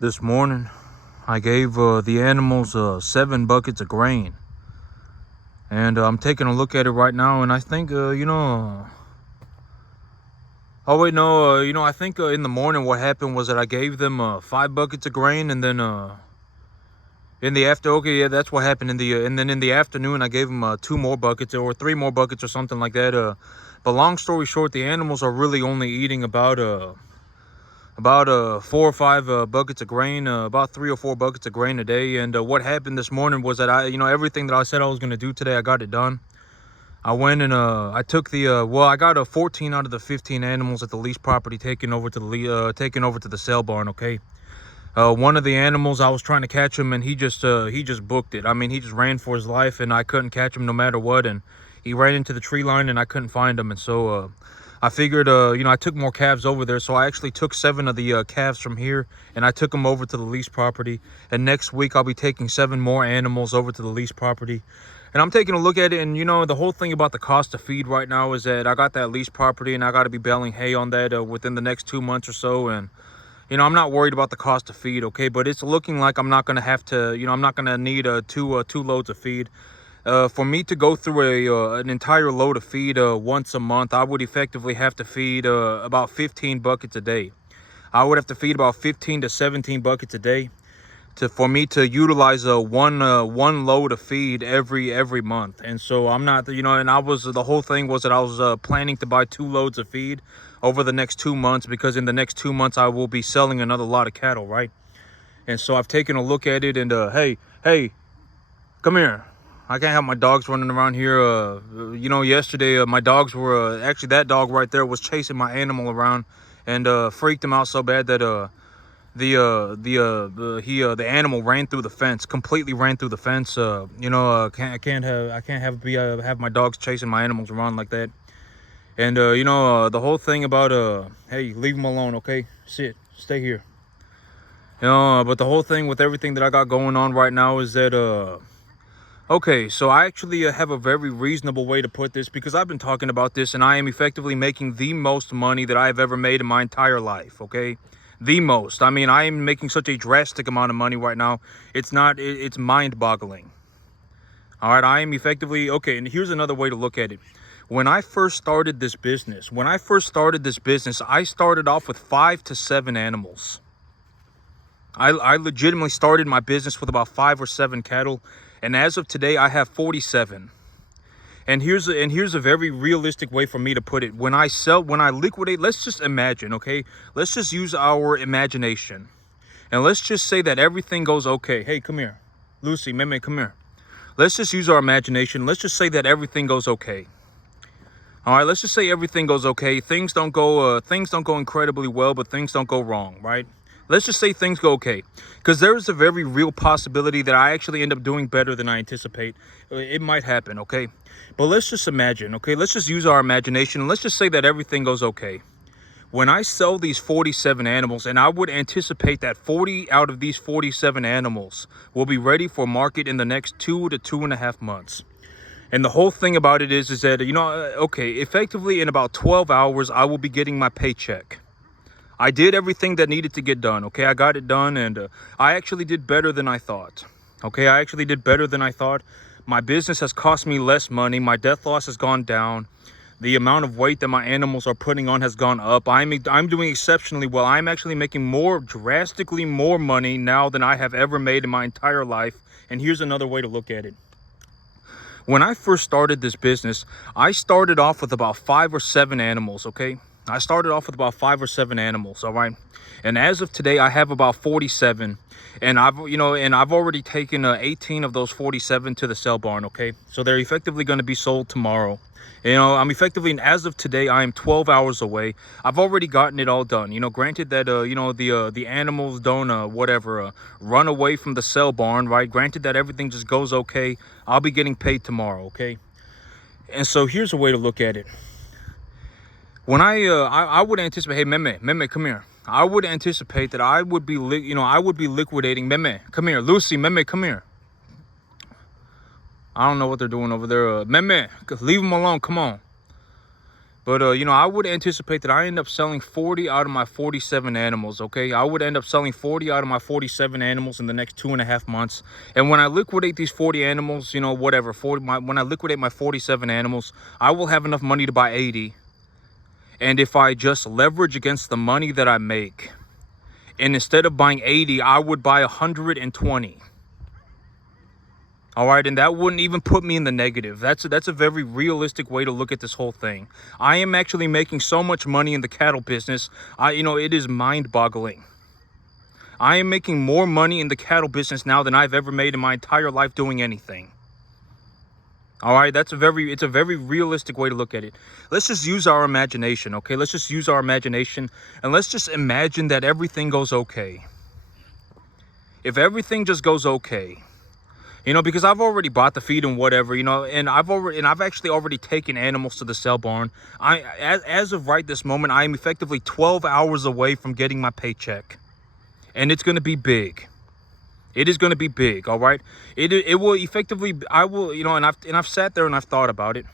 This morning, I gave the animals 7 buckets of grain. And I'm taking a look at it right now, and I think, oh wait, no, I think in the morning what happened was that I gave them 5 buckets of grain, and then in the after, okay, yeah, that's what happened. And then in the afternoon, I gave them 2 more buckets or 3 more buckets or something like that. But long story short, the animals are really only eating about 4 or 5 buckets of grain, about 3 or 4 buckets of grain a day. And what happened this morning was that everything that I said I was going to do today, I got it done. I went and I took I got 14 out of the 15 animals at the lease property taken over to the sale barn. Okay. One of the animals, I was trying to catch him, and he just booked it. I mean, he just ran for his life, and I couldn't catch him no matter what. And he ran into the tree line, and I couldn't find him. And so I figured, I took more calves over there. So I actually took 7 of the calves from here, and I took them over to the lease property. And next week, I'll be taking 7 more animals over to the lease property. And I'm taking a look at it, and the whole thing about the cost of feed right now is that I got that lease property, and I got to be baling hay on that within the next 2 months or so. And I'm not worried about the cost of feed, okay? But it's looking like I'm not going to have to, I'm not going to need two loads of feed. For me to go through an entire load of feed once a month, I would effectively have to feed about 15 buckets a day. I would have to feed about 15 to 17 buckets a day for me to utilize one load of feed every month. And so I'm not, and the whole thing was that I was planning to buy 2 loads of feed over the next 2 months, because in the next 2 months I will be selling another lot of cattle, right? And so I've taken a look at it, and hey, come here. I can't have my dogs running around here. Yesterday my dogs were actually, that dog right there was chasing my animal around, and freaked him out so bad that the animal ran through the fence, completely ran through the fence. I can't have my dogs chasing my animals around like that. And the whole thing about hey, leave them alone, okay? Stay here. But the whole thing with everything that I got going on right now is that okay, so I actually have a very reasonable way to put this, because I've been talking about this, and I am effectively making the most money that I have ever made in my entire life, okay? The most. I mean, I am making such a drastic amount of money right now. It's mind-boggling. All right, I am effectively, okay, and here's another way to look at it. When I first started this business, I started off with 5 to 7 animals. I legitimately started my business with about 5 or 7 cattle, and as of today, I have 47. And here's a very realistic way for me to put it. When I liquidate, let's just imagine, okay? Let's just use our imagination. And let's just say that everything goes okay. Hey, come here. Lucy, Meme, come here. Let's just use our imagination. Let's just say that everything goes okay. All right, let's just say everything goes okay. Things don't go incredibly well, but things don't go wrong, right? Let's just say things go okay, because there is a very real possibility that I actually end up doing better than I anticipate. It might happen, okay? But let's just imagine, okay? Let's just use our imagination, and let's just say that everything goes okay. When I sell these 47 animals, and I would anticipate that 40 out of these 47 animals will be ready for market in the next 2 to 2.5 months. And the whole thing about it is that, okay, effectively in about 12 hours, I will be getting my paycheck. I did everything that needed to get done, okay? I got it done, and I actually did better than I thought. Okay, I actually did better than I thought. My business has cost me less money. My death loss has gone down. The amount of weight that my animals are putting on has gone up. I'm doing exceptionally well. I'm actually making drastically more money now than I have ever made in my entire life. And here's another way to look at it. When I first started this business, I started off with about 5 or 7 animals, okay? I started off with about 5 or 7 animals, all right? And as of today, I have about 47. And I've already taken 18 of those 47 to the sale barn, okay? So they're effectively going to be sold tomorrow. I'm effectively, as of today, I am 12 hours away. I've already gotten it all done. Granted that, the animals don't, run away from the sale barn, right? Granted that everything just goes okay. I'll be getting paid tomorrow, okay? And so here's a way to look at it. When I would anticipate, hey, Meme, come here. I would anticipate that I would be liquidating, Meme, come here. Lucy, Meme, come here. I don't know what they're doing over there. Meme, leave them alone, come on. But, you know, I would anticipate that I end up selling 40 out of my 47 animals, okay? I would end up selling 40 out of my 47 animals in the next 2.5 months. And when I liquidate these 40 animals, you know, whatever, when I liquidate my 47 animals, I will have enough money to buy 80. And if I just leverage against the money that I make, and instead of buying 80, I would buy 120. All right, and that wouldn't even put me in the negative. That's a very realistic way to look at this whole thing. I am actually making so much money in the cattle business. You know, it is mind-boggling. I am making more money in the cattle business now than I've ever made in my entire life doing anything. All right, it's a very realistic way to look at it. Let's just use our imagination, okay? Let's just use our imagination, and let's just imagine that everything goes okay. If everything just goes okay, you know, because I've already bought the feed and whatever, you know, and I've actually already taken animals to the sale barn. As of right this moment, I am effectively 12 hours away from getting my paycheck, and it's going to be big. It is going to be big, all right? It will effectively, I will, you know, and I've sat there and I've thought about it,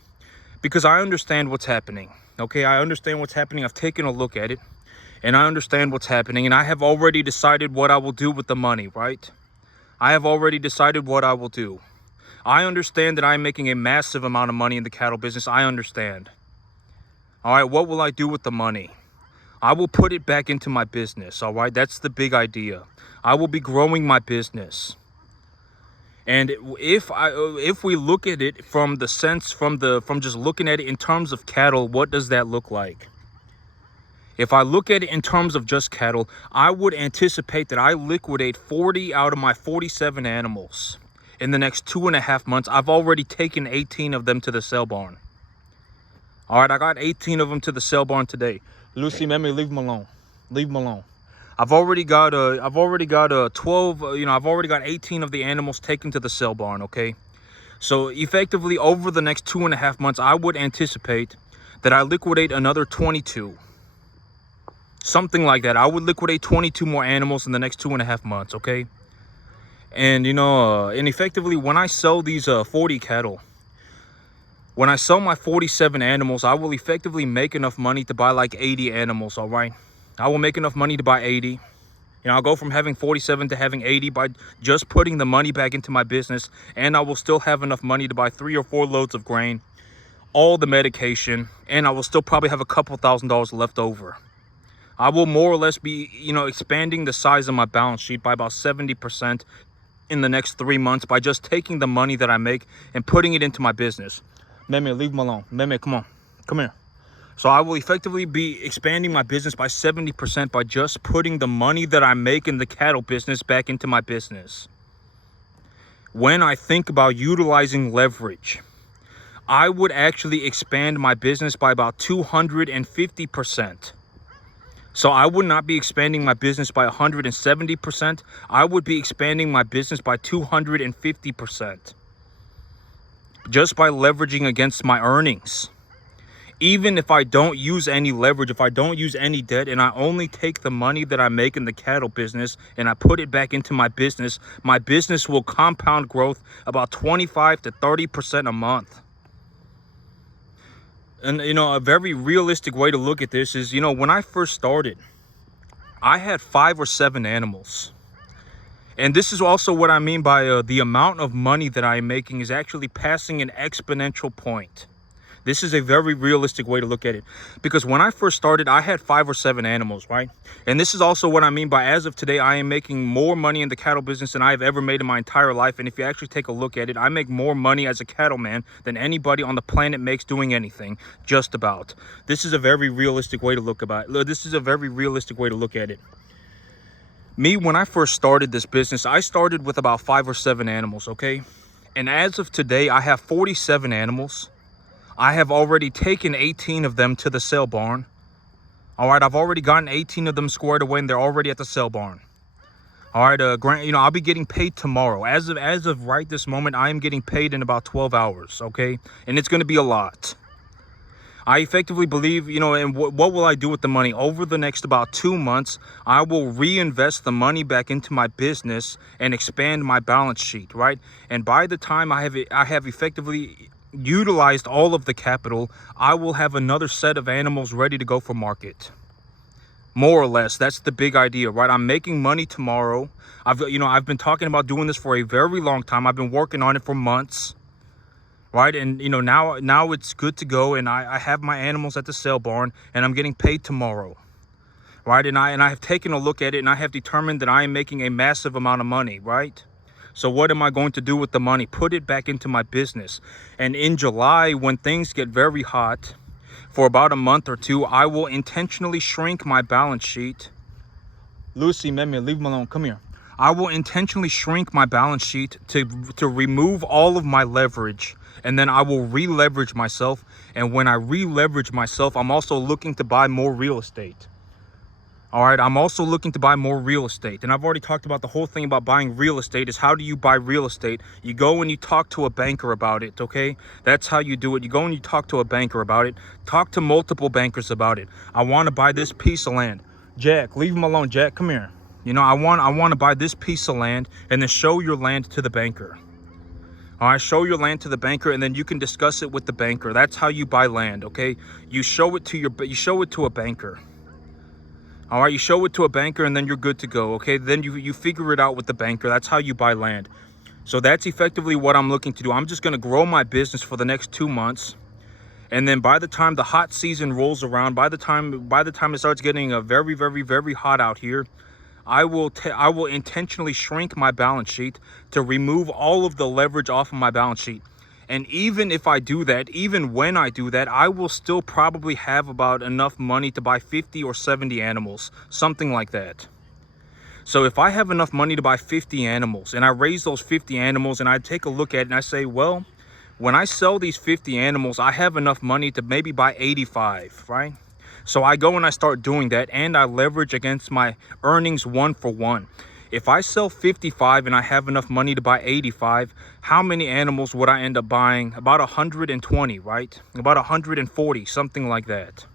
because I understand what's happening. Okay, I understand what's happening. I've taken a look at it, and I understand what's happening, and I have already decided what I will do with the money, right? I have already decided what I will do. I understand that I'm making a massive amount of money in the cattle business. I understand. All right, what will I do with the money? I will put it back into my business, all right? That's the big idea. I will be growing my business. And if we look at it from the sense, from just looking at it in terms of cattle, what does that look like? If I look at it in terms of just cattle, I would anticipate that I liquidate 40 out of my 47 animals in the next 2.5 months. I've already taken 18 of them to the sale barn. All right, I got 18 of them to the sale barn today. Lucy, Meme, leave them alone. Leave them alone. I've already got 12, you know, I've already got 18 of the animals taken to the sale barn, okay? So effectively over the next 2.5 months, I would anticipate that I liquidate another 22. Something like that. I would liquidate 22 more animals in the next 2.5 months, okay? And, you know, and effectively when I sell these 40 cattle, when I sell my 47 animals, I will effectively make enough money to buy like 80 animals, all right? I will make enough money to buy 80. You know, I'll go from having 47 to having 80 by just putting the money back into my business, and I will still have enough money to buy 3 or 4 loads of grain, all the medication, and I will still probably have a couple $1,000s left over. I will more or less be, you know, expanding the size of my balance sheet by about 70% in the next 3 months by just taking the money that I make and putting it into my business. Meme, leave him alone. Meme, come on. Come here. So I will effectively be expanding my business by 70% by just putting the money that I make in the cattle business back into my business. When I think about utilizing leverage, I would actually expand my business by about 250%. So I would not be expanding my business by 170%. I would be expanding my business by 250%. Just by leveraging against my earnings. Even if I don't use any leverage, if I don't use any debt, and I only take the money that I make in the cattle business and I put it back into my business will compound growth about 25 to 30% a month. And, you know, a very realistic way to look at this is, you know, when I first started, I had 5 or 7 animals. And this is also what I mean by the amount of money that I am making is actually passing an exponential point. This is a very realistic way to look at it. Because when I first started, I had 5 or 7 animals, right? And this is also what I mean by, as of today, I am making more money in the cattle business than I've ever made in my entire life. And if you actually take a look at it, I make more money as a cattleman than anybody on the planet makes doing anything, just about. This is a very realistic way to look at it. Me, when I first started this business, I started with about 5 or 7 animals, okay? And as of today, I have 47 animals. I have already taken 18 of them to the sale barn. All right, I've already gotten 18 of them squared away, and they're already at the sale barn. All right, you know, I'll be getting paid tomorrow. As of right this moment, I am getting paid in about 12 hours, okay? And it's going to be a lot. I effectively believe, you know, and what will I do with the money? Over the next about 2 months, I will reinvest the money back into my business and expand my balance sheet, right? And by the time I have effectively, utilized all of the capital, I will have another set of animals ready to go for market. More or less, that's the big idea, right? I'm making money tomorrow. I've been talking about doing this for a very long time. I've been working on it for months, right? And now it's good to go, and I have my animals at the sale barn, and I'm getting paid tomorrow, right? And I have taken a look at it, and I have determined that I am making a massive amount of money, right? So what am I going to do with the money? Put it back into my business. And in July, when things get very hot, for about a month or two, I will intentionally shrink my balance sheet. Lucy, Memi, leave him alone. Come here. I will intentionally shrink my balance sheet to remove all of my leverage, and then I will re-leverage myself. And when I re-leverage myself, I'm also looking to buy more real estate. All right, I'm also looking to buy more real estate. And I've already talked about the whole thing about buying real estate is how do you buy real estate? You go and you talk to a banker about it, okay? That's how you do it. You go and you talk to a banker about it. Talk to multiple bankers about it. I want to buy this piece of land. Jack, leave him alone. Jack, come here. I want to buy this piece of land, and then show your land to the banker. All right, show your land to the banker, and then you can discuss it with the banker. That's how you buy land, okay? You show it to a banker. All right, you show it to a banker, and then you're good to go, okay? Then you figure it out with the banker. That's how you buy land. So that's effectively what I'm looking to do. I'm just going to grow my business for the next 2 months. And then by the time the hot season rolls around, by the time it starts getting very, very, very hot out here, I will intentionally shrink my balance sheet to remove all of the leverage off of my balance sheet. And even if I do that, even when I do that, I will still probably have about enough money to buy 50 or 70 animals, something like that. So if I have enough money to buy 50 animals, and I raise those 50 animals, and I take a look at it and I say, well, when I sell these 50 animals, I have enough money to maybe buy 85, right? So I go and I start doing that, and I leverage against my earnings 1 for 1. If I sell 55 and I have enough money to buy 85, how many animals would I end up buying? About 120, right? About 140, something like that.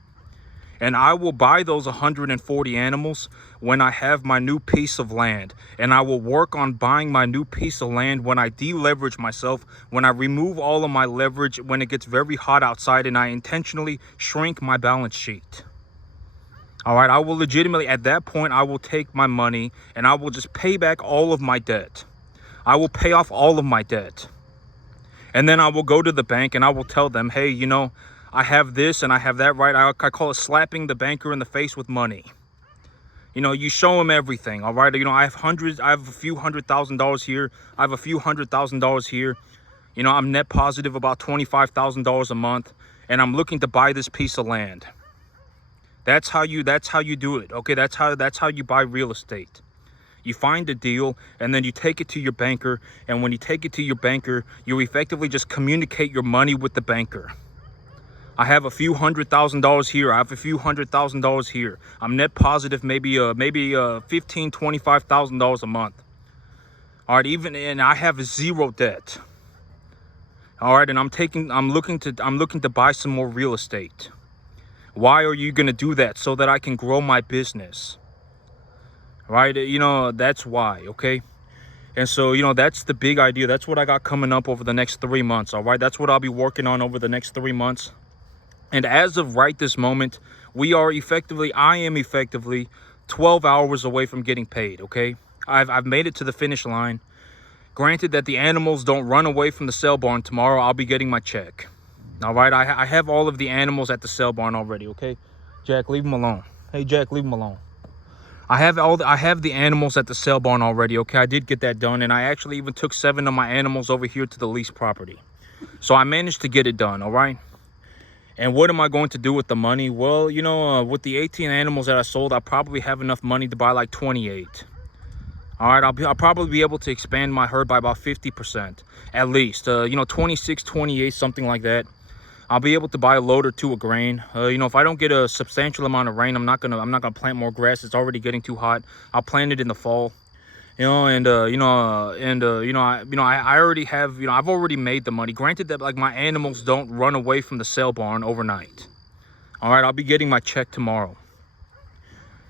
And I will buy those 140 animals when I have my new piece of land. And I will work on buying my new piece of land when I deleverage myself, when I remove all of my leverage, when it gets very hot outside, and I intentionally shrink my balance sheet. All right, I will legitimately, at that point, I will take my money and I will just pay back all of my debt. I will pay off all of my debt. And then I will go to the bank and I will tell them, hey, I have this and I have that, right? I call it slapping the banker in the face with money. You show them everything, all right? I have a few $100,000 here. I have a few $100,000 here. I'm net positive about $25,000 a month, and I'm looking to buy this piece of land. That's how you do it, okay? That's how you buy real estate. You find a deal, and then you take it to your banker, and when you take it to your banker, you effectively just communicate your money with the banker. I have a few $100,000 here. I have a few $100,000 here. I'm net positive maybe $15,000, $25,000 a month. All right, and I have zero debt. All right, and I'm looking to buy some more real estate. Why are you going to do that? So that I can grow my business, right? That's why, okay? And so, that's the big idea. That's what I got coming up over the next 3 months, all right? That's what I'll be working on over the next 3 months. And as of right this moment, I am effectively 12 hours away from getting paid, okay? I've made it to the finish line. Granted that the animals don't run away from the sale barn tomorrow, I'll be getting my check. All right, I have all of the animals at the sale barn already, okay? Jack, leave him alone. Hey, Jack, leave him alone. I have the animals at the sale barn already, okay? I did get that done, and I actually even took 7 of my animals over here to the lease property. So I managed to get it done, all right? And what am I going to do with the money? Well, with the 18 animals that I sold, I probably have enough money to buy like 28. All right, I'll probably be able to expand my herd by about 50%, at least. 26, 28, something like that. I'll be able to buy a load or 2 of grain. If I don't get a substantial amount of rain, I'm not gonna plant more grass. It's already getting too hot. I'll plant it in the fall. I already have, I've already made the money. Granted that like my animals don't run away from the sale barn overnight. All right, I'll be getting my check tomorrow.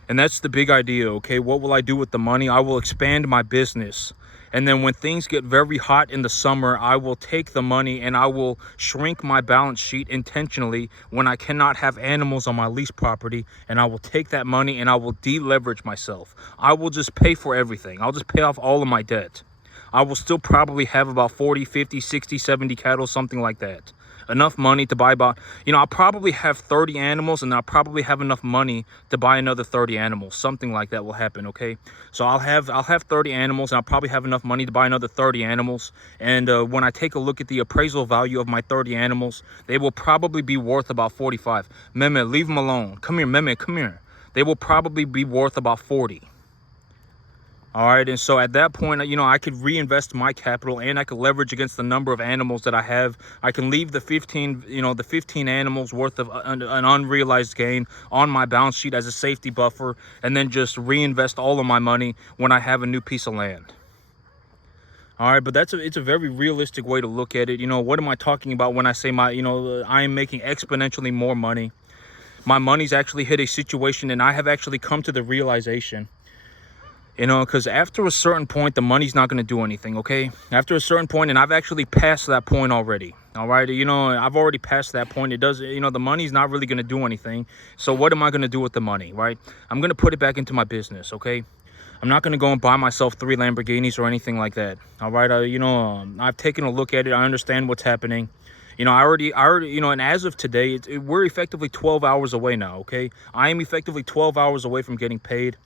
And that's the big idea, okay? What will I do with the money? I will expand my business. And then when things get very hot in the summer, I will take the money and I will shrink my balance sheet intentionally when I cannot have animals on my lease property. And I will take that money and I will deleverage myself. I will just pay for everything. I'll just pay off all of my debt. I will still probably have about 40, 50, 60, 70 cattle, something like that. Enough money to buy about, I'll probably have 30 animals, and I'll probably have enough money to buy another 30 animals. Something like that will happen, okay? So I'll have 30 animals, and I'll probably have enough money to buy another 30 animals. And when I take a look at the appraisal value of my 30 animals, they will probably be worth about 45. Mehmet, leave them alone. Come here, Mehmet, come here. They will probably be worth about 40. All right, and so at that point, I could reinvest my capital and I could leverage against the number of animals that I have. I can leave the 15 animals worth of an unrealized gain on my balance sheet as a safety buffer, and then just reinvest all of my money when I have a new piece of land. All right, but it's a very realistic way to look at it. What am I talking about when I say I am making exponentially more money? My money's actually hit a situation, and I have actually come to the realization, because after a certain point, the money's not going to do anything, okay? After a certain point, and I've actually passed that point already, all right? I've already passed that point. It does, the money's not really going to do anything. So what am I going to do with the money, right? I'm going to put it back into my business, okay? I'm not going to go and buy myself 3 Lamborghinis or anything like that, all right? I've taken a look at it. I understand what's happening. I already, and as of today, we're effectively 12 hours away now, okay? I am effectively 12 hours away from getting paid.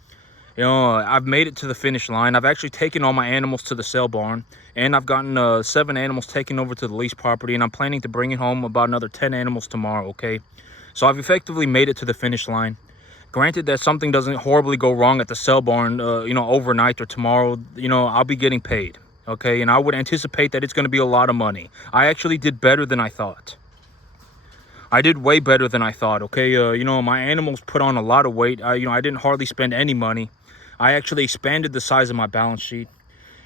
I've made it to the finish line. I've actually taken all my animals to the sale barn, and I've gotten 7 animals taken over to the lease property, and I'm planning to bring it home about another 10 animals tomorrow, okay? So I've effectively made it to the finish line. Granted that something doesn't horribly go wrong at the sale barn, overnight or tomorrow, I'll be getting paid, okay? And I would anticipate that it's going to be a lot of money. I actually did better than I thought. I did way better than I thought, okay? My animals put on a lot of weight. I didn't hardly spend any money. I actually expanded the size of my balance sheet.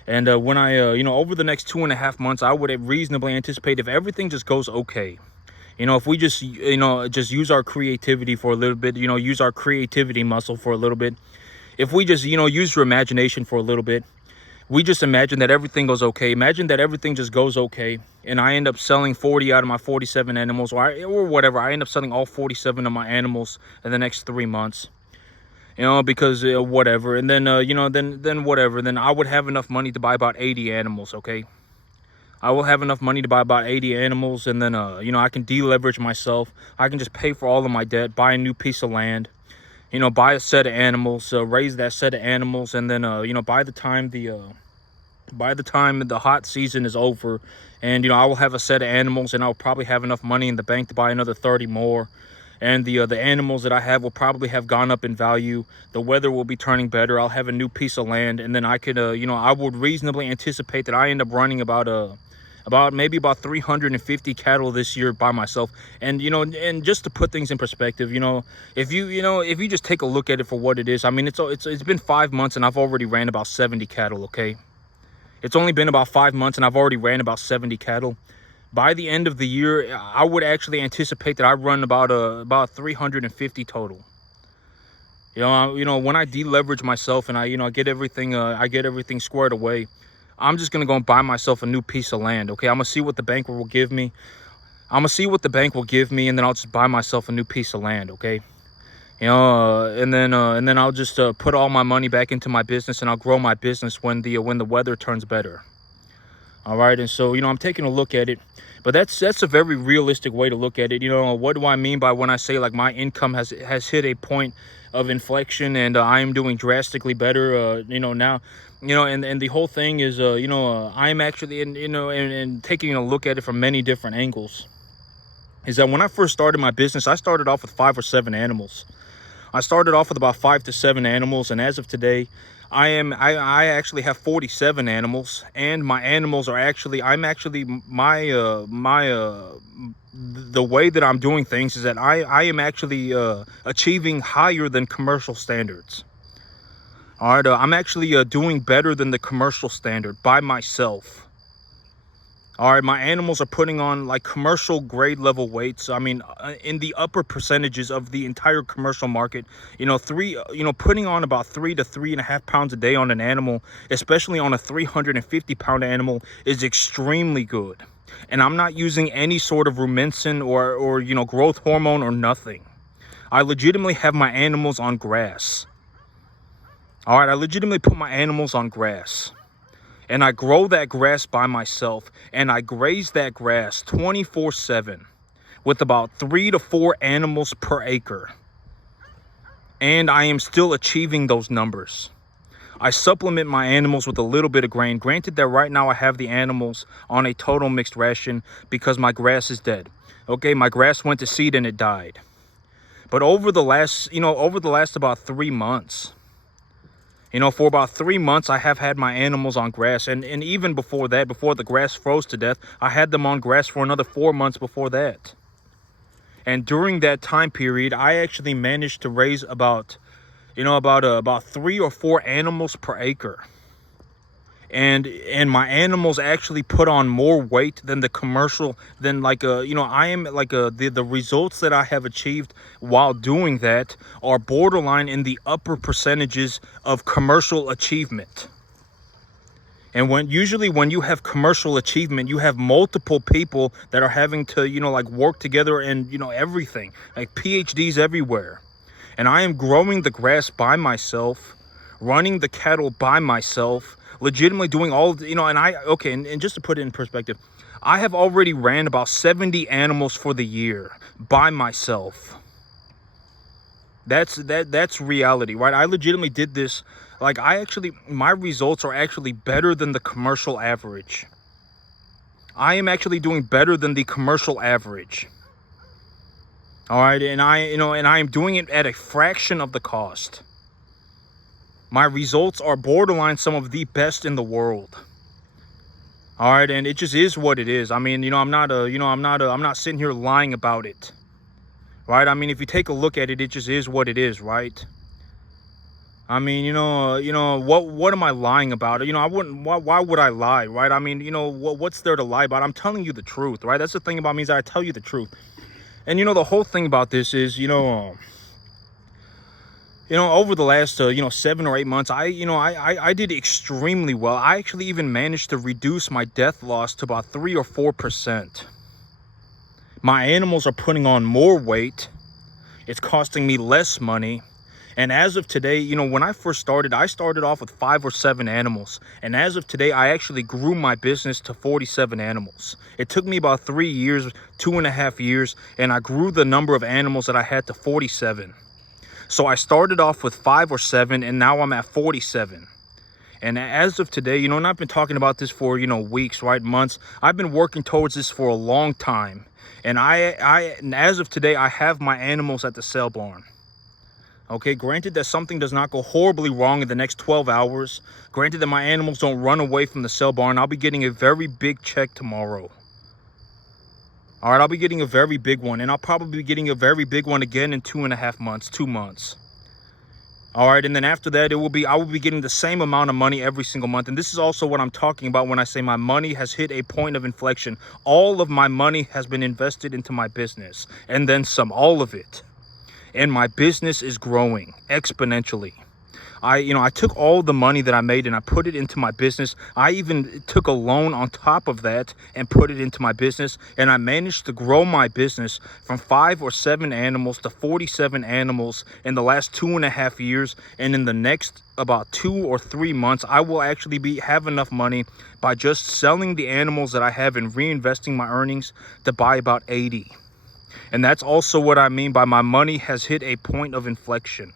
And when over the next 2.5 months, I would reasonably anticipate, if everything just goes okay, if we just, just use our creativity for a little bit, use our creativity muscle for a little bit. If we just, use your imagination for a little bit, we just imagine that everything goes okay. Imagine that everything just goes okay, and I end up selling 40 out of my 47 animals, or whatever. I end up selling all 47 of my animals in the next 3 months. Because whatever, and then then whatever, then I would have enough money to buy about 80 animals, okay? I will have enough money to buy about 80 animals, and then I can deleverage myself. I can just pay for all of my debt, buy a new piece of land, buy a set of animals, raise that set of animals, and then by the time the hot season is over, and I will have a set of animals, and I'll probably have enough money in the bank to buy another 30 more. And the animals that I have will probably have gone up in value. The weather will be turning better. I'll have a new piece of land, and then I could, I would reasonably anticipate that I end up running about 350 cattle this year by myself. And and just to put things in perspective, if you just take a look at it for what it is, I mean, it's been 5 months and I've already ran about 70 cattle, okay? It's only been about 5 months and I've already ran about 70 cattle. By the end of the year, I would actually anticipate that I run about 350 total. When I deleverage myself and I get everything squared away, I'm just gonna go and buy myself a new piece of land. Okay, I'm gonna see what the bank will give me. And then I'll just buy myself a new piece of land. Okay, and then I'll just put all my money back into my business, and I'll grow my business when the weather turns better. All right, and so I'm taking a look at it, but that's a very realistic way to look at it. What do I mean by when I say like my income has hit a point of inflection, and I am doing drastically better now, and the whole thing is I'm actually and taking a look at it from many different angles, is that when I first started my business, I started off with 5 or 7 animals. I started off with about 5 to 7 animals, and as of today, I actually have 47 animals, and my animals are actually, the way that I'm doing things is that I am actually achieving higher than commercial standards. All right, I'm actually doing better than the commercial standard by myself. All right, my animals are putting on like commercial grade level weights. I mean, in the upper percentages of the entire commercial market. Putting on about 3 to 3.5 pounds a day on an animal, especially on a 350-pound animal, is extremely good. And I'm not using any sort of rumensin or growth hormone or nothing. I legitimately have my animals on grass. All right, I legitimately put my animals on grass. And I grow that grass by myself, and I graze that grass 24/7 with about 3 to 4 animals per acre. And I am still achieving those numbers. I supplement my animals with a little bit of grain. Granted that right now I have the animals on a total mixed ration because my grass is dead. Okay, my grass went to seed and it died. But over the last about 3 months, for about 3 months, I have had my animals on grass. And even before that, before the grass froze to death, I had them on grass for another 4 months before that. And during that time period, I actually managed to raise about 3 or 4 animals per acre. And my animals actually put on more weight than the commercial, the results that I have achieved while doing that are borderline in the upper percentages of commercial achievement. And when you have commercial achievement, you have multiple people that are having to work together and everything, like PhDs everywhere. And I am growing the grass by myself, running the cattle by myself, legitimately doing all of and just to put it in perspective, I have already ran about 70 animals for the year by myself. That's reality, right? I legitimately did this. My results are actually better than the commercial average. I am actually doing better than the commercial average. All right, and I am doing it at a fraction of the cost. My results are borderline some of the best in the world. All right, and it just is what it is. I mean, I'm not sitting here lying about it. Right? I mean, if you take a look at it, it just is what it is, right? I mean, what am I lying about? I wouldn't, why would I lie, right? I mean, what's there to lie about? I'm telling you the truth, right? That's the thing about me, is that I tell you the truth. And the whole thing about this is, over the last 7 or 8 months, I did extremely well. I actually even managed to reduce my death loss to about 3 or 4%. My animals are putting on more weight. It's costing me less money. And as of today, when I first started, I started off with 5 or 7 animals. And as of today, I actually grew my business to 47 animals. It took me about 3 years, 2.5 years, and I grew the number of animals that I had to 47. So I started off with 5 or 7, and now I'm at 47. And as of today, and I've been talking about this for, weeks, right, months. I've been working towards this for a long time. And as of today, I have my animals at the sale barn. Okay, granted that something does not go horribly wrong in the next 12 hours. Granted that my animals don't run away from the sale barn. I'll be getting a very big check tomorrow. All right, I'll be getting a very big one, and I'll probably be getting a very big one again in 2.5 months, 2 months. All right, and then after that, I will be getting the same amount of money every single month. And this is also what I'm talking about when I say my money has hit a point of inflection. All of my money has been invested into my business, and then some, all of it. And my business is growing exponentially. I took all the money that I made and I put it into my business. I even took a loan on top of that and put it into my business. And I managed to grow my business from 5 or 7 animals to 47 animals in the last 2.5 years. And in the next about 2 or 3 months, I will actually have enough money by just selling the animals that I have and reinvesting my earnings to buy about 80. And that's also what I mean by my money has hit a point of inflection.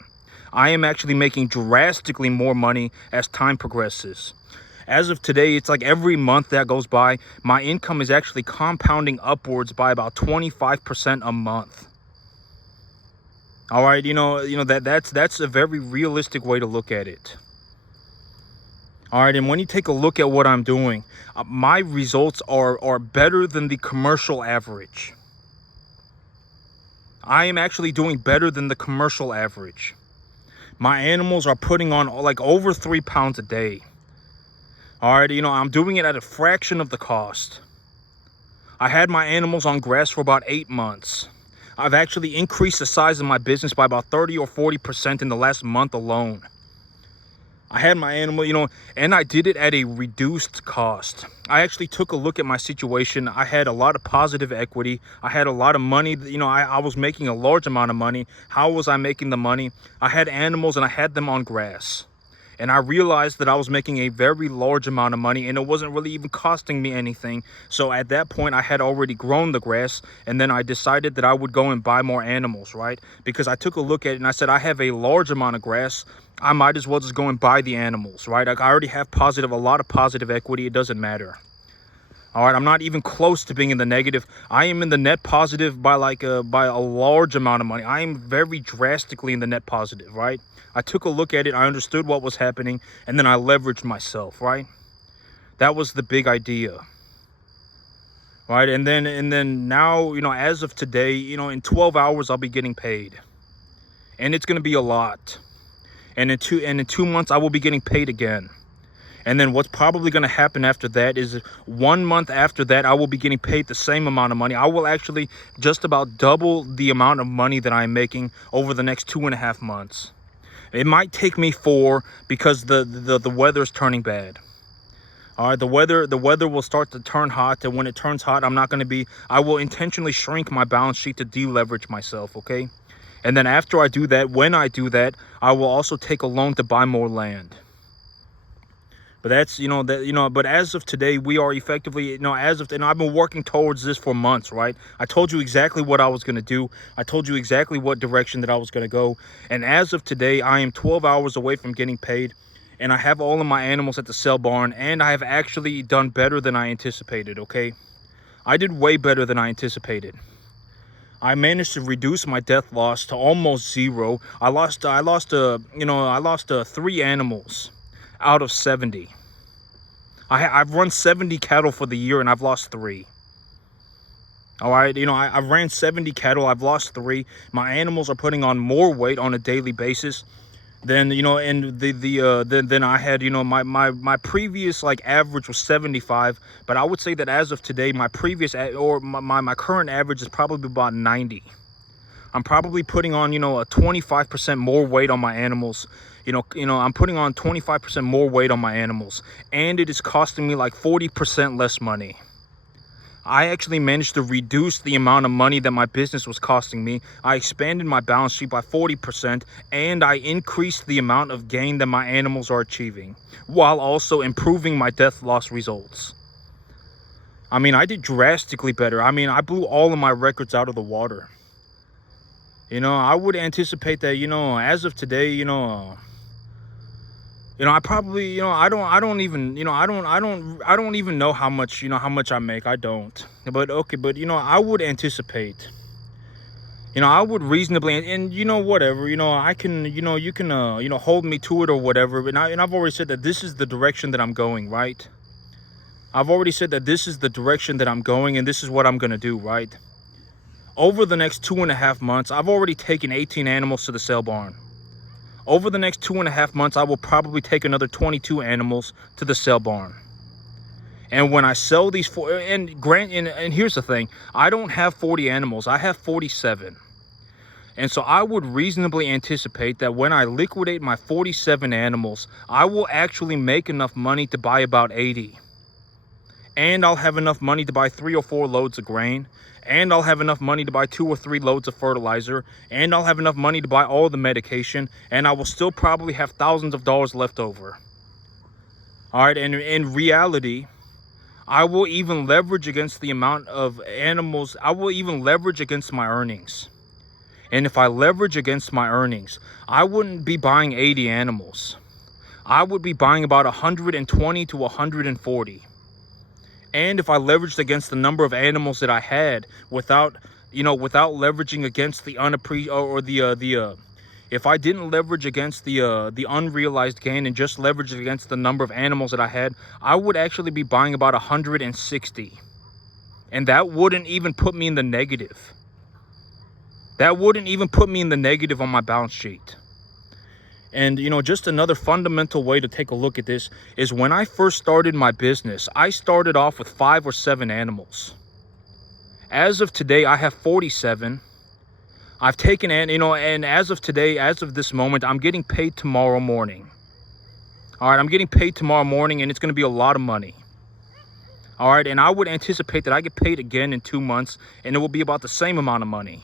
I am actually making drastically more money as time progresses. As of today, it's like every month that goes by, my income is actually compounding upwards by about 25% a month. All right, that's a very realistic way to look at it. All right, and when you take a look at what I'm doing, my results are better than the commercial average. I am actually doing better than the commercial average. My animals are putting on like over 3 pounds a day. All right, I'm doing it at a fraction of the cost. I had my animals on grass for about 8 months. I've actually increased the size of my business by about 30 or 40% in the last month alone. I had my animal, and I did it at a reduced cost. I actually took a look at my situation. I had a lot of positive equity. I had a lot of money. I was making a large amount of money. How was I making the money? I had animals and I had them on grass. And I realized that I was making a very large amount of money and it wasn't really even costing me anything. So at that point, I had already grown the grass, and then I decided that I would go and buy more animals, right? Because I took a look at it and I said, I have a large amount of grass. I might as well just go and buy the animals, right? I already have a lot of positive equity. It doesn't matter. All right, I'm not even close to being in the negative. I am in the net positive by by a large amount of money. I am very drastically in the net positive, right? I took a look at it, I understood what was happening, and then I leveraged myself, right? That was the big idea. Right? And then now, as of today, in 12 hours I'll be getting paid. And it's going to be a lot. And in 2 months I will be getting paid again. And then what's probably going to happen after that is 1 month after that, I will be getting paid the same amount of money. I will actually just about double the amount of money that I'm making over the next 2.5 months. It might take me 4 because the weather is turning bad. All right, the weather will start to turn hot, and when it turns hot, I will intentionally shrink my balance sheet to deleverage myself, okay? And then after I do that, when I do that, I will also take a loan to buy more land. But that's, but as of today, we are effectively, and I've been working towards this for months, right? I told you exactly what I was going to do. I told you exactly what direction that I was going to go. And as of today, I am 12 hours away from getting paid. And I have all of my animals at the sale barn. And I have actually done better than I anticipated, okay? I did way better than I anticipated. I managed to reduce my death loss to almost 0. I lost 3 animals out of 70. I've run 70 cattle for the year and I've lost 3. All right, I've ran 70 cattle, I've lost 3. My animals are putting on more weight on a daily basis than and then I had my previous average was 75, but I would say that as of today my previous my current average is probably about 90. I'm probably putting on, a 25% more weight on my animals. I'm putting on 25% more weight on my animals. And it is costing me like 40% less money. I actually managed to reduce the amount of money that my business was costing me. I expanded my balance sheet by 40%. And I increased the amount of gain that my animals are achieving, while also improving my death loss results. I mean, I did drastically better. I mean, I blew all of my records out of the water. I would anticipate that, as of today, I probably, I don't even know how much I make. I don't. But okay, but I would anticipate, I would reasonably, and whatever, I can, you can hold me to it or whatever. And I've already said that this is the direction that I'm going, right? I've already said that this is the direction that I'm going and this is what I'm going to do, right? Over the next 2.5 months, I've already taken 18 animals to the sale barn. Over the next 2.5 months, I will probably take another 22 animals to the sale barn. And when I sell these and here's the thing, I don't have 40 animals, I have 47. And so I would reasonably anticipate that when I liquidate my 47 animals, I will actually make enough money to buy about 80. And I'll have enough money to buy 3 or 4 loads of grain. And I'll have enough money to buy 2 or 3 loads of fertilizer. And I'll have enough money to buy all the medication. And I will still probably have thousands of dollars left over. All right, and in reality, I will even leverage against the amount of animals. I will even leverage against my earnings. And if I leverage against my earnings, I wouldn't be buying 80 animals. I would be buying about 120 to 140. And if I leveraged against the number of animals that I had without leveraging against the if I didn't leverage against the unrealized gain and just leveraged against the number of animals that I had, I would actually be buying about 160. And that wouldn't even put me in the negative. That wouldn't even put me in the negative on my balance sheet. And, just another fundamental way to take a look at this is when I first started my business, I started off with 5 or 7 animals. As of today, I have 47. I've taken, and as of today, as of this moment, I'm getting paid tomorrow morning. All right, I'm getting paid tomorrow morning, and it's going to be a lot of money. All right, and I would anticipate that I get paid again in 2 months, and it will be about the same amount of money.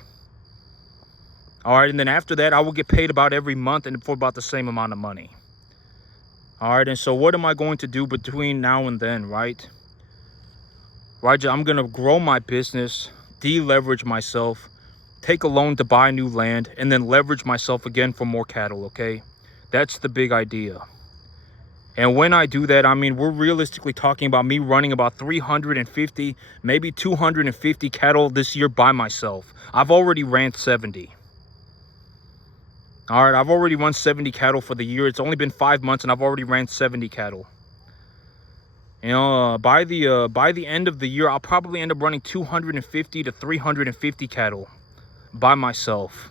All right, and then after that, I will get paid about every month and for about the same amount of money. All right, and so what am I going to do between now and then, right? Right, I'm going to grow my business, deleverage myself, take a loan to buy new land, and then leverage myself again for more cattle, okay? That's the big idea. And when I do that, I mean, we're realistically talking about me running about 350, maybe 250 cattle this year by myself. I've already ran 70. All right, I've already run 70 cattle for the year. It's only been 5 months, and I've already ran 70 cattle. You know, by the end of the year, I'll probably end up running 250 to 350 cattle by myself.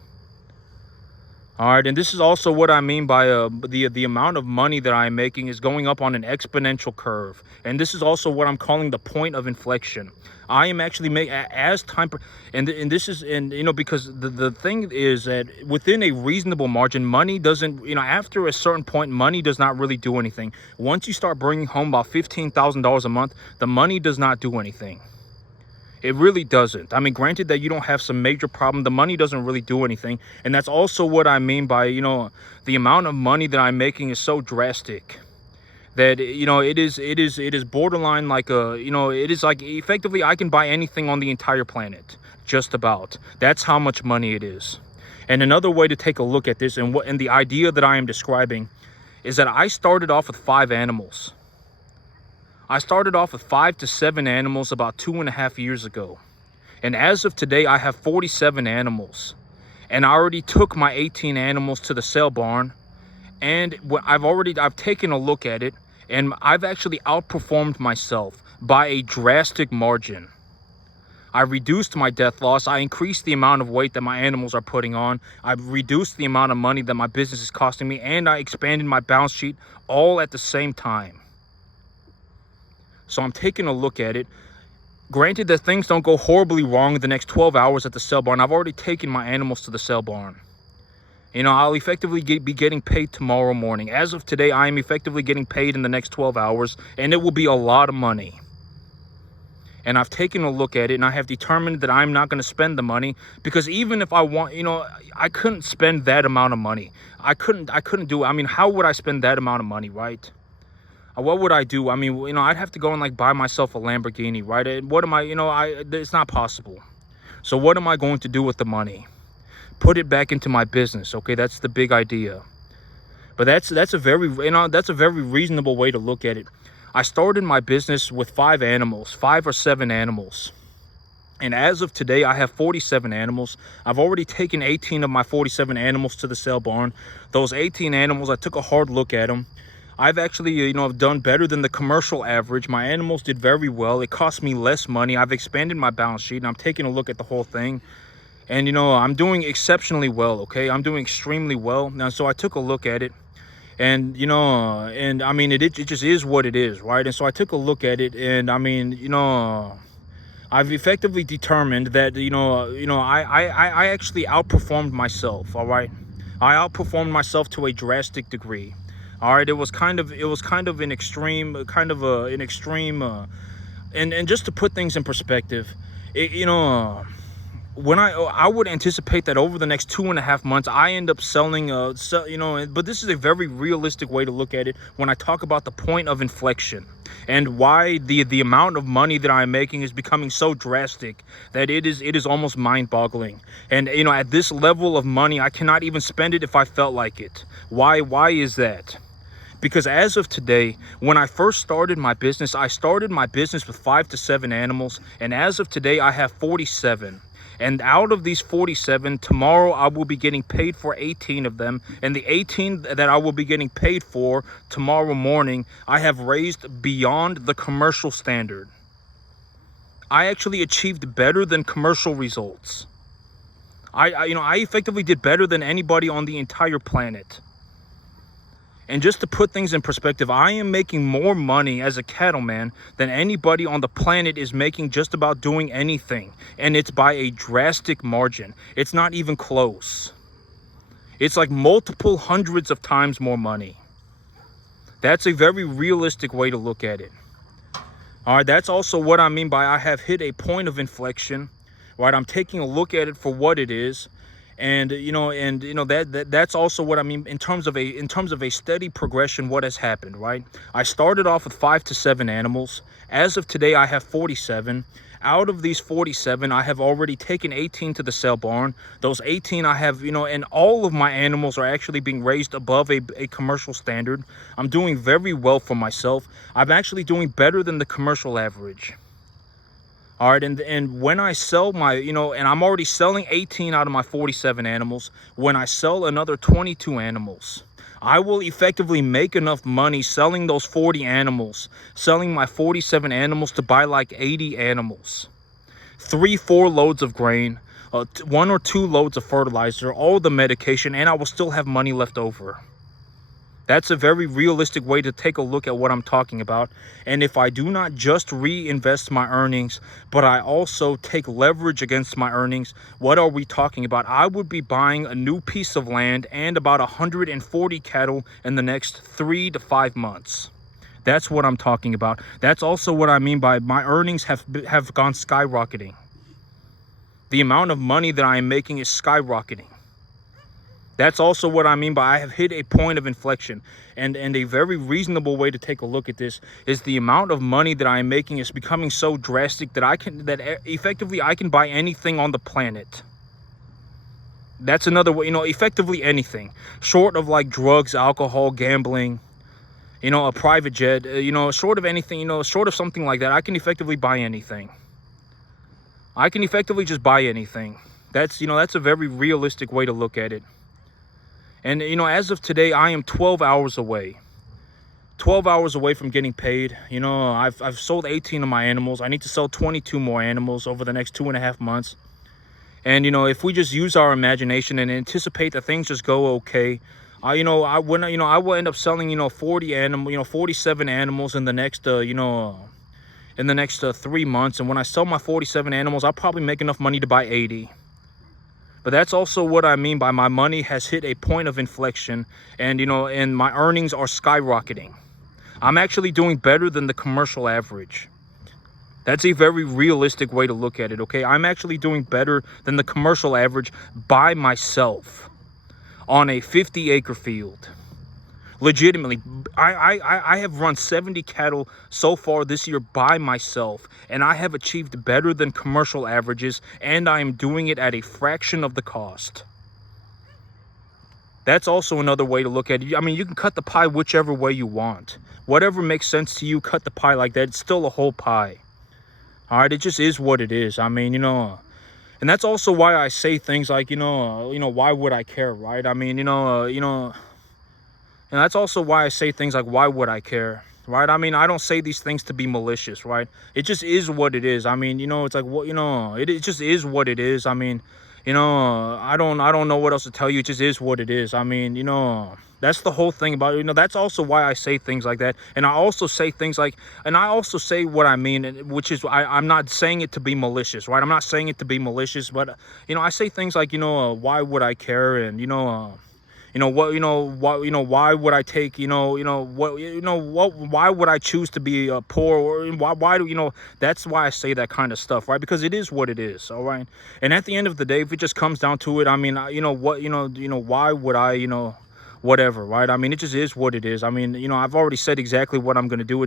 All right, and this is also what I mean by the amount of money that I'm making is going up on an exponential curve. And this is also what I'm calling the point of inflection. I am actually making, as time, and this is, and you know, because the thing is that within a reasonable margin, money doesn't, you know, after a certain point, money does not really do anything. Once you start bringing home about $15,000 a month, the money does not do anything. It really doesn't. I mean, granted that you don't have some major problem, the money doesn't really do anything. And that's also what I mean by, you know, the amount of money that I'm making is so drastic that, you know, it is borderline like a, you know, it is like effectively I can buy anything on the entire planet, just about. That's how much money it is. And another way to take a look at this and the idea that I am describing is that I started off with 5 animals. I started off with 5 to 7 animals about 2.5 years ago. And as of today, I have 47 animals. And I already took my 18 animals to the sale barn. And I've taken a look at it, and I've actually outperformed myself by a drastic margin. I reduced my death loss. I increased the amount of weight that my animals are putting on. I've reduced the amount of money that my business is costing me. And I expanded my balance sheet all at the same time. So I'm taking a look at it. Granted that things don't go horribly wrong in the next 12 hours at the sale barn. I've already taken my animals to the sale barn. You know, I'll effectively be getting paid tomorrow morning. As of today, I am effectively getting paid in the next 12 hours, and it will be a lot of money. And I've taken a look at it, and I have determined that I'm not going to spend the money, because even if I want, you know, I couldn't spend that amount of money. I couldn't do it. I mean, how would I spend that amount of money, right? What would I do? I mean, you know, I'd have to go and like buy myself a Lamborghini, right? And what am I, you know, it's not possible. So what am I going to do with the money? Put it back into my business. Okay, that's the big idea. But that's a very, you know, that's a very reasonable way to look at it. I started my business with 5 animals, 5 or 7 animals. And as of today, I have 47 animals. I've already taken 18 of my 47 animals to the sale barn. Those 18 animals, I took a hard look at them. I've actually, you know, done better than the commercial average. My animals did very well. It cost me less money. I've expanded my balance sheet, and I'm taking a look at the whole thing. And, you know, I'm doing exceptionally well, okay? I'm doing extremely well. Now, so I took a look at it. And, you know, and I mean, it just is what it is, right? And so I took a look at it, and I mean, you know, I've effectively determined that, I actually outperformed myself, all right? I outperformed myself to a drastic degree. All right, it was kind of an extreme, and just to put things in perspective, when I would anticipate that over the next 2.5 months, I end up selling, but this is a very realistic way to look at it when I talk about the point of inflection and why the amount of money that I'm making is becoming so drastic that it is almost mind-boggling. And, you know, at this level of money, I cannot even spend it if I felt like it. Why is that? Because as of today, when I first started my business, I started my business with 5 to 7 animals. And as of today, I have 47. And out of these 47, tomorrow I will be getting paid for 18 of them. And the 18 that I will be getting paid for tomorrow morning, I have raised beyond the commercial standard. I actually achieved better than commercial results. I effectively did better than anybody on the entire planet. And just to put things in perspective, I am making more money as a cattleman than anybody on the planet is making just about doing anything. And it's by a drastic margin. It's not even close. It's like multiple hundreds of times more money. That's a very realistic way to look at it. All right, that's also what I mean by I have hit a point of inflection. Right, I'm taking a look at it for what it is. And that's also what I mean in terms of a steady progression. What has happened, right? I started off with 5 to 7 animals. As of today, I have 47. Out of these 47, I have already taken 18 to the sale barn. Those 18 I have, and all of my animals are actually being raised above a commercial standard. I'm doing very well for myself. I'm actually doing better than the commercial average. All right, and when I sell my, and I'm already selling 18 out of my 47 animals. When I sell another 22 animals, I will effectively make enough money selling those 40 animals, selling my 47 animals to buy like 80 animals, 3-4 loads of grain, 1 or 2 loads of fertilizer, all the medication, and I will still have money left over. That's a very realistic way to take a look at what I'm talking about. And if I do not just reinvest my earnings, but I also take leverage against my earnings, what are we talking about? I would be buying a new piece of land and about 140 cattle in the next 3 to 5 months. That's what I'm talking about. That's also what I mean by my earnings have gone skyrocketing. The amount of money that I am making is skyrocketing. That's also what I mean by I have hit a point of inflection. And a very reasonable way to take a look at this is the amount of money that I am making is becoming so drastic that effectively I can buy anything on the planet. That's another way, effectively anything. Short of like drugs, alcohol, gambling, a private jet, short of anything, short of something like that, I can effectively buy anything. I can effectively just buy anything. That's a very realistic way to look at it. And, as of today, I am 12 hours away. 12 hours away from getting paid. I've sold 18 of my animals. I need to sell 22 more animals over the next 2.5 months. And, if we just use our imagination and anticipate that things just go okay, I will end up selling, 47 animals in the next, in the next 3 months. And when I sell my 47 animals, I'll probably make enough money to buy 80. But that's also what I mean by my money has hit a point of inflection, and and my earnings are skyrocketing. I'm actually doing better than the commercial average. That's a very realistic way to look at it, okay? I'm actually doing better than the commercial average by myself on a 50-acre field. Legitimately, I have run 70 cattle so far this year by myself, and I have achieved better than commercial averages, and I am doing it at a fraction of the cost. That's also another way to look at it. I mean, you can cut the pie whichever way you want. Whatever makes sense to you, cut the pie like that. It's still a whole pie. All right, it just is what it is. I mean, and that's also why I say things like, why would I care, right? I mean, and that's also why I say things like, why would I care, right? I mean, I don't say these things to be malicious, right? It just is what it is. I mean, it's like, what, it just is what it is. I mean, I don't know what else to tell you. It just is what it is. I mean, that's the whole thing about it. That's also why I say things like that. And I also say things like, and I also say what I mean, which is I'm not saying it to be malicious, right? I'm not saying it to be malicious, but, I say things like, why would I care? And, why would I take, why would I choose to be poor, or why do, that's why I say that kind of stuff, right? Because it is what it is, all right? And at the end of the day, if it just comes down to it, I mean, why would I, whatever, right? I mean, it just is what it is. I mean, I've already said exactly what I'm going to do.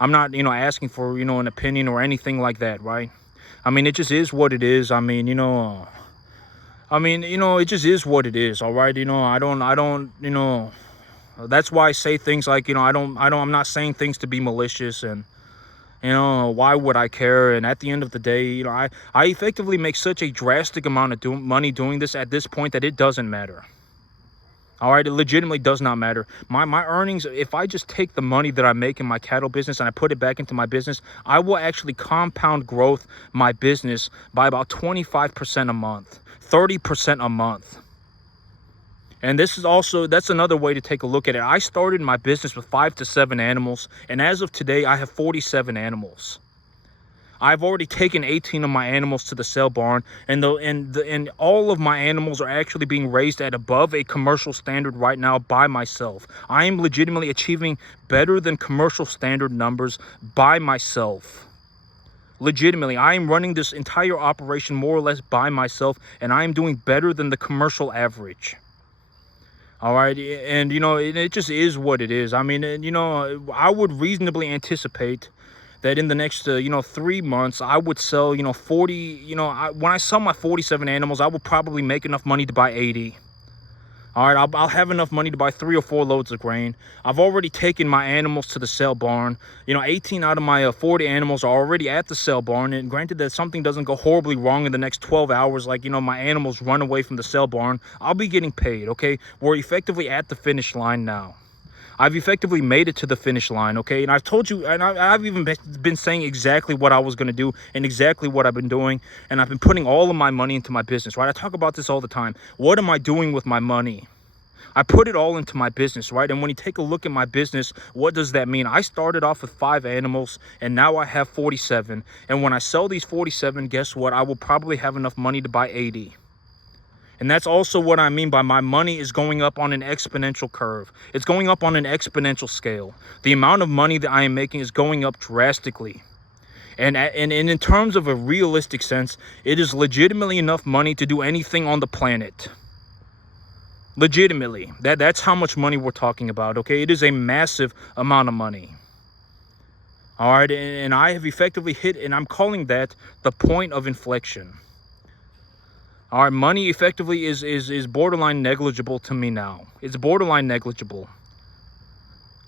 I'm not, asking for, an opinion or anything like that, right? I mean, it just is what it is. I mean, it just is what it is, all right? I don't, that's why I say things like, I'm not saying things to be malicious, and, why would I care? And at the end of the day, I effectively make such a drastic amount of money doing this at this point that it doesn't matter. All right, it legitimately does not matter. My earnings, if I just take the money that I make in my cattle business and I put it back into my business, I will actually compound growth my business by about 25% a month, 30% a month. And that's another way to take a look at it. I started my business with 5 to 7 animals, and as of today, I have 47 animals. I've already taken 18 of my animals to the sale barn, and all of my animals are actually being raised at above a commercial standard right now by myself. I am legitimately achieving better than commercial standard numbers by myself. Legitimately, I am running this entire operation more or less by myself, and I am doing better than the commercial average. All right, and it just is what it is. I mean, I would reasonably anticipate that in the next 3 months I would sell 40. When I sell my 47 animals, I will probably make enough money to buy 80. All right, I'll have enough money to buy 3 or 4 loads of grain. I've already taken my animals to the sale barn. 18 out of my 40 animals are already at the sale barn. And granted that something doesn't go horribly wrong in the next 12 hours, like, my animals run away from the sale barn, I'll be getting paid, okay? We're effectively at the finish line now. I've effectively made it to the finish line, okay? And I've told you, and I've even been saying exactly what I was going to do and exactly what I've been doing. And I've been putting all of my money into my business, right? I talk about this all the time. What am I doing with my money? I put it all into my business, right? And when you take a look at my business, what does that mean? I started off with 5 animals, and now I have 47. And when I sell these 47, guess what? I will probably have enough money to buy 80. And that's also what I mean by my money is going up on an exponential curve. It's going up on an exponential scale. The amount of money that I am making is going up drastically. And in terms of a realistic sense, it is legitimately enough money to do anything on the planet. Legitimately. That's how much money we're talking about, okay? It is a massive amount of money. All right, and I have effectively hit, and I'm calling that the point of inflection. Our money effectively is borderline negligible to me now. It's borderline negligible.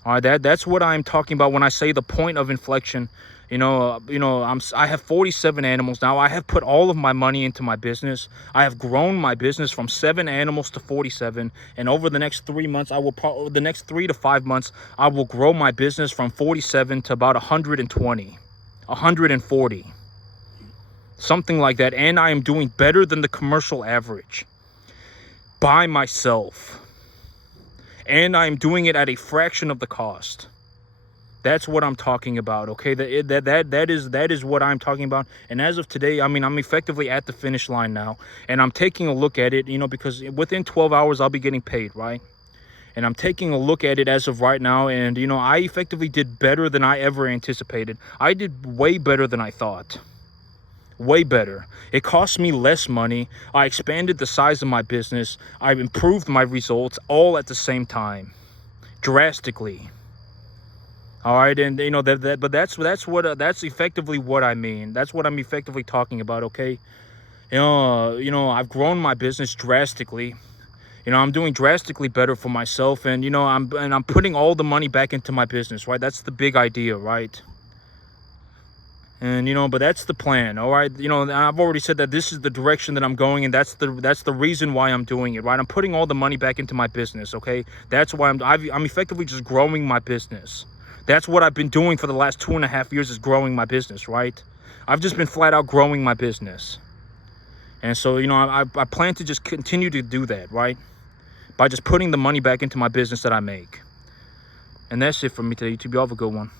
All right, that's what I'm talking about when I say the point of inflection. I have 47 animals now. I have put all of my money into my business. I have grown my business from 7 animals to 47, and over the next 3 months, the next 3 to 5 months, I will grow my business from 47 to about 120, 140. Something like that. And I am doing better than the commercial average by myself. And I am doing it at a fraction of the cost. That's what I'm talking about, okay? That is what I'm talking about. And as of today, I mean, I'm effectively at the finish line now. And I'm taking a look at it, because within 12 hours, I'll be getting paid, right? And I'm taking a look at it as of right now. And, I effectively did better than I ever anticipated. I did way better than I thought. Way better. It cost me less money. I expanded the size of my business. I improved my results all at the same time, drastically. All right, and but that's effectively what I mean. That's what I'm effectively talking about. Okay, I've grown my business drastically. I'm doing drastically better for myself, and I'm putting all the money back into my business. Right, that's the big idea, right? And but that's the plan. All right, I've already said that this is the direction that I'm going, and that's the reason why I'm doing it. Right, I'm putting all the money back into my business. Okay, that's why I'm effectively just growing my business. That's what I've been doing for the last 2.5 years, is growing my business. Right, I've just been flat out growing my business, and so I plan to just continue to do that. Right, by just putting the money back into my business that I make. And that's it for me today, YouTube. Y'all have a good one.